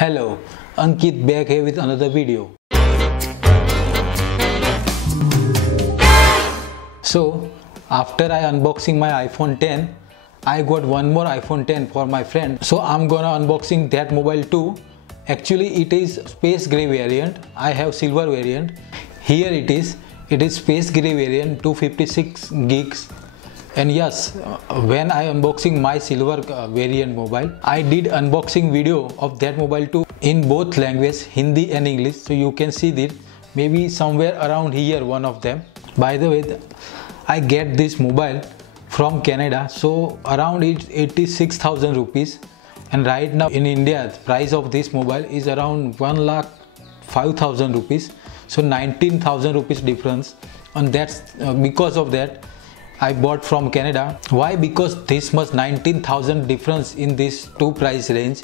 Hello, Ankit back here with another video. So, after I unboxing my iPhone 10, I got one more iPhone 10 for my friend. So I'm gonna unboxing that mobile too. Actually, it is space gray variant. I have silver variant. Here it is space gray variant 256 gigs. And yes, when I unboxing my silver variant mobile, I did unboxing video of that mobile too in both language, Hindi and English. So you can see this maybe somewhere around here, one of them. By the way, I get this mobile from Canada, so around 86,000 rupees, and right now in India the price of this mobile is around 1,05,000 rupees, so 19,000 rupees difference, and that's because of that I bought from Canada. Why? Because this much 19,000 difference in this two price range,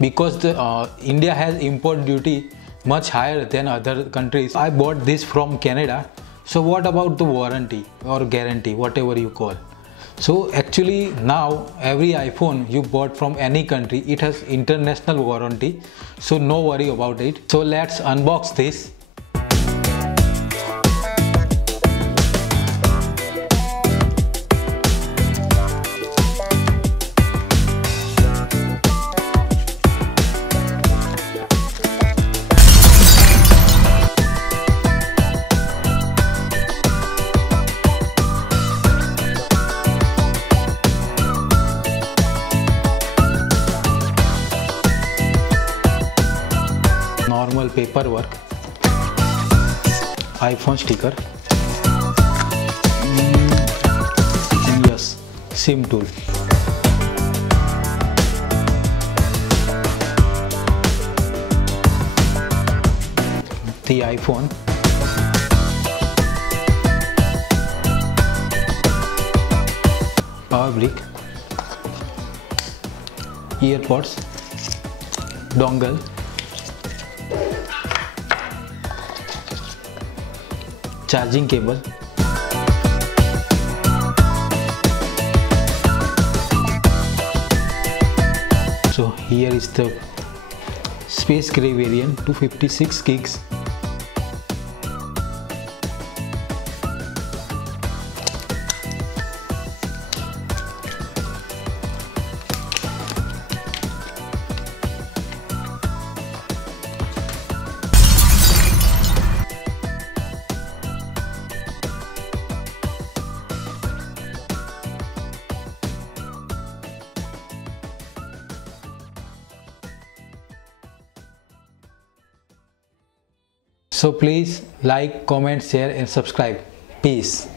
because the India has import duty much higher than other countries. I bought this from Canada. So what about the warranty or guarantee, whatever you call? So actually now every iPhone you bought from any country, it has international warranty, so no worry about it. So let's unbox this. Normal paperwork, iPhone sticker, and yes, SIM tool. The iPhone, power brick, earpods, dongle, charging cable, so here is the space gray variant 256 gigs. So please like, comment, share and subscribe. Peace.